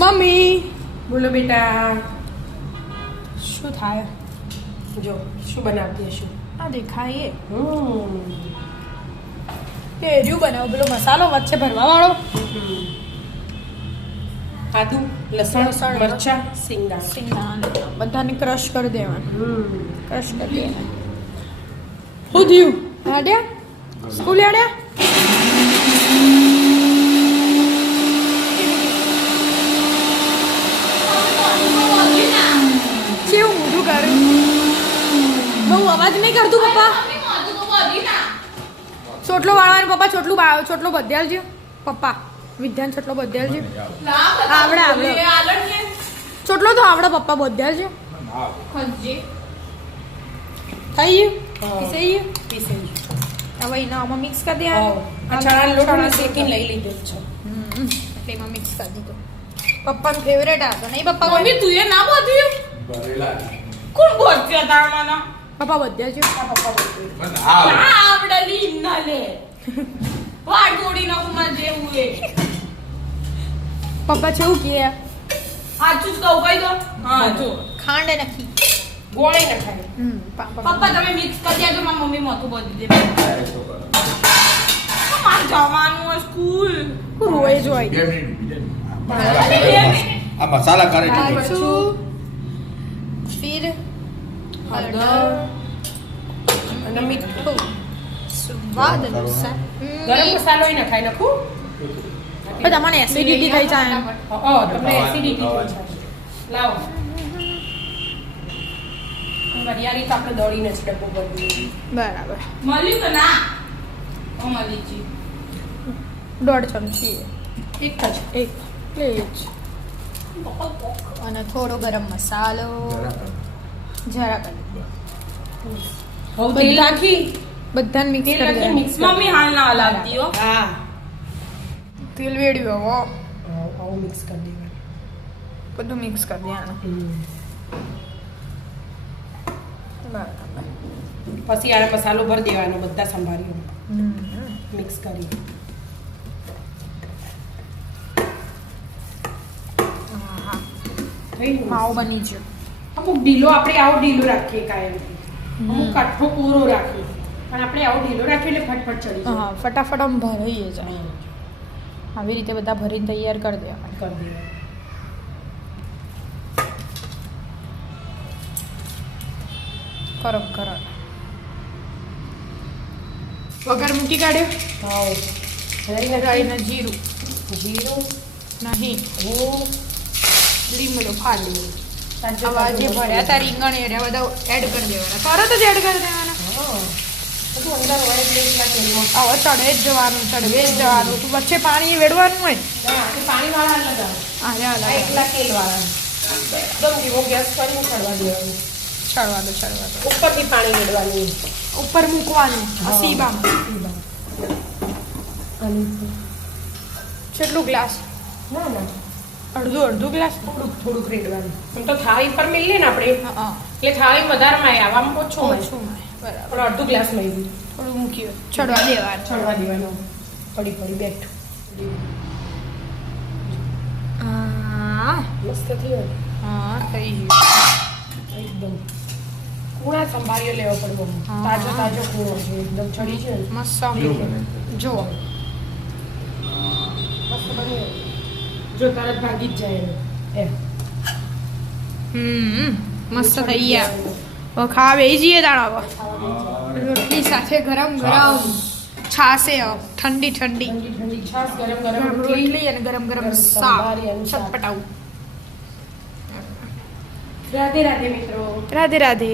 Mummy બોલો બેટા. શું થાય? જો શું બનાવતી હશું? આ દેખાય હમ કે એર્યું બનાવો પેલો મસાલો વચ્ચે ભરવા વાળો. આદુ લસણ લસણ, મરચા સિંગદાણા. બધાને ક્રશ કરી દેવાનું. ક્રશ કરી દેવાનું. શું થયું? આડ્યા સ્કૂલ આડ્યા કેવું મોઢું કર્યું? બહુ અવાજ નહીં કરતું પપ્પા. ચોટલો વાળવાની પપ્પા. ચોટલો બધ્યાલ છે પપ્પા. વિદ્યાન ચોટલો બધ્યાલ છે. આવડે ચોટલો તો આવડે પપ્પા બધ્યાલ છે. થઈ ગયું? પીસાઈ ગયું. હવે એના આમાં મિક્સ કરી દે. આ ચણાનો લોટ મેં શેકીને લઈ લીધો છે. એટલે એમાં મિક્સ કરી દીધો. પપ્પાનો ફેવરેટ આ તો નહીં પપ્પા? મમ્મી તું એ ના બોધ્યું કોણ બોધ્યો તા મને પપ્પા બધ્યાલ છે. આવડલી ના લે વાડ ગોડી નાખું માં જેવું એ પપ્પા કેવું કે આચું જ કહું કહી દો હા જો ખાંડ નાખી. ગોળે નખાય. પપ્પા તમે મિક્સ કરી દેજો મારી મમ્મી મોતું બોધી દે મારે જવાનું હોય સ્કૂલ રોય જ હોય. આ મસાલા કરે છે કાચું ફિર હળદર અને મીઠું. સ્વાદ અનુસાર. ગરમ મસાલો ય નખાય નાખું. પણ તમને એસિડિટી થઈ જાય. તમને એસિડિટી થઈ જાય. લાવો. વરિયાળી તો આપણે દળીને જ ડબ્બો ભરી. બરાબર. મળ્યું તો ના ઓ મળી જી 1.5 ચમચી એક જ. એક પ્લેટ અને થોડો ગરમ મસાલો જરા હવે તેલ નાખી. બધાને મિક્સ તેલ કરી નાખી દેવાનું. મિક્સ મમ્મી હાલ ના હલાવતી હો હા તેલ વેડ્યું હવે આવું મિક્સ કરી દેવાનું. બધું મિક્સ કરી દેવાનું. બરાબર. પછી આને મસાલો ભરી દેવાનો બધા સંભાળીને મિક્સ કરી. થઈ ગયું. માવો બની ગયો. અમુક ઢીલો આપણે આવો ઢીલો રાખીએ કાયમ. અમુક કાઠો પૂરો રાખીએ પણ આપણે આવો ઢીલો રાખીએ એટલે ફટફટ ચડી જાય. હા ફટાફટ આમ ભરાઈ જાય. આવી રીતે બધા ભરીને તૈયાર કરી દેવાના. કરી દેવાનું. ગરમ વઘાર મૂકી કાઢ્યો. હા રાઈને જીરું જીરું નહીં હું લીમડો ફાડી આવા જે ભર્યા હતા રીંગણ એ બધા એડ કરી દેવાના. તરત જ એડ કરી દેવાના. બધું અંદર હોય એટલે એટલા તેલમાં. આવા ચડે જ જવાનું ચડવે જ જવાનું. તું વચ્ચે પાણી વેડવાનું હોય. ના, આપણે પાણીવાળા લગાવ. અરે આ અલગ એકલા તેલવાળા. એકદમ ધીમો ગેસ કરીને ચડવા દેવાનું. ચડવા દો. ઉપરથી પાણી રેડવાનું. ઉપર મૂકવાનું સીબામાં. કેટલું ગ્લાસ? ના અડધું ગ્લાસ. થોડુંક રેડવાનું. આમ તો થાળી પર મેલીએ ને આપણે હા એટલે થાળી વધારમાં આવે, આવામાં ઓછું હોય. ઓછું માં. બરાબર. પણ અડધું ગ્લાસ લઈ લીધું. થોડું મૂકી ચડવા દેવાનું. ચડવા દેવાનું. પડી બેઠ. હા મસ્ત થયું. હા થઈ ગયું. એકદમ કૂણા સંભાળીઓ લેવો પડે બહુ. હા. તાજો કૂણો છે એકદમ ચડી છે ને. મસ્ત કેવું બને? જુઓ મસ્ત બની ગયું. જો તરત ભાગી જ જાય એમ. મસ્ત થઈ ગયા. હવે ખાવા બેસી જઈએ તાણા હવે. રોટલી સાથે ગરમ છાશે ઠંડી ઠંડી છાશ ગરમ ગરમ રોટલી અને ગરમ શાક સંભારી અને શાક. ચટપટાવું. રાધે રાધે મિત્રો. રાધે રાધે.